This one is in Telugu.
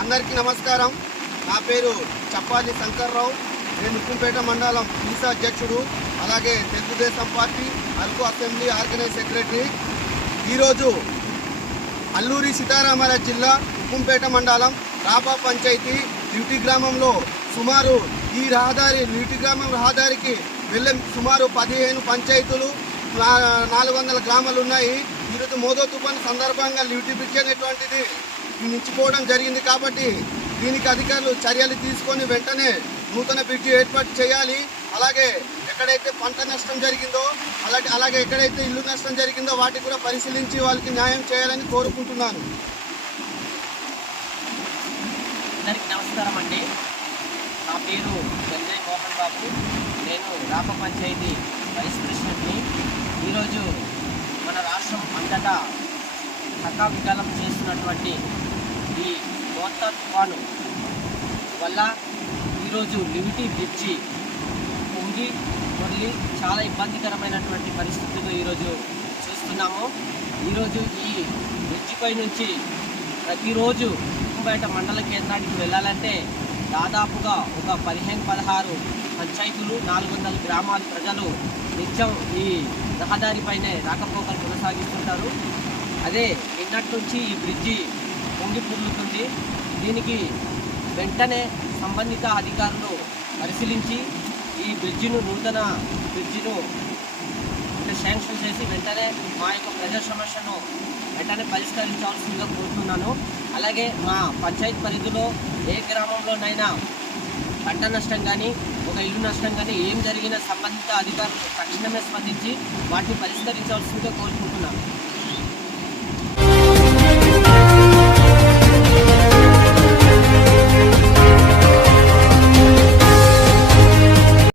అందరికీ నమస్కారం. నా పేరు చప్పాలి శంకర్రావు. నేను ఉక్కుంపేట మండలం ఈసా అధ్యక్షుడు. అలాగే Telugudesam party Araku assembly organise secretary. ఈరోజు అల్లూరి సీతారామరాజు జిల్లా ఉక్కుంపేట మండలం రాపా పంచాయతీ డ్యూటీ గ్రామంలో సుమారు ఈ రహదారి నీటి గ్రామం రహదారికి వెళ్ళే సుమారు పదిహేను పంచాయతీలు నా- నాలుగు వందల గ్రామాలు ఉన్నాయి. ఈరోజు మోదో తుఫాను సందర్భంగా డ్యూటీ బ్రిడ్జ్ అనేటువంటిది నిలిచిపోవడం జరిగింది కాబట్టి దీనికి అధికారులు చర్యలు తీసుకొని వెంటనే నూతన బ్రిడ్జి ఏర్పాటు చేయాలి. అలాగే ఎక్కడైతే పంట నష్టం జరిగిందో అలాగే అలాగే ఎక్కడైతే ఇల్లు నష్టం జరిగిందో వాటికి కూడా పరిశీలించి వాళ్ళకి న్యాయం చేయాలని కోరుకుంటున్నాను. నమస్కారం అండి. నా పేరు సంజయ్ మోహన్ బాబు. నేను రాప పంచాయతీ వైస్ ప్రెసిడెంట్ని. ఈరోజు మన రాష్ట్రం అంతటా కకా వికలం చేస్తున్నటువంటి ఈ మోత తుఫాను వల్ల ఈరోజు లిమిటీ బ్రిడ్జి పొంగి పొల్లి చాలా ఇబ్బందికరమైనటువంటి పరిస్థితులు ఈరోజు చూస్తున్నాము. ఈరోజు ఈ బ్రిడ్జిపై నుంచి ప్రతిరోజు బయట మండల కేంద్రానికి వెళ్ళాలంటే దాదాపుగా ఒక పదిహేను పదహారు పంచాయతీలు నాలుగు వందల గ్రామాల ప్రజలు నిత్యం ఈ రహదారిపైనే రాకపోకలు కొనసాగిస్తుంటారు. అదే నిన్నటి నుంచి ఈ బ్రిడ్జి పొంగి పొర్లుతుంది. దీనికి వెంటనే సంబంధిత అధికారులు పరిశీలించి ఈ బ్రిడ్జిను నూతన బ్రిడ్జిను శాంక్షన్ చేసి వెంటనే మా యొక్క ప్రజా సమస్యను వెంటనే పరిష్కరించాల్సిందిగా కోరుతున్నాను. అలాగే మా పంచాయత్ పరిధిలో ఏ గ్రామంలోనైనా పంట నష్టం కానీ ఒక ఇల్లు నష్టం కానీ ఏం జరిగినా సంబంధిత అధికారులు తక్షణమే స్పందించి వాటిని పరిష్కరించవలసిందిగా కోరుకుంటున్నాను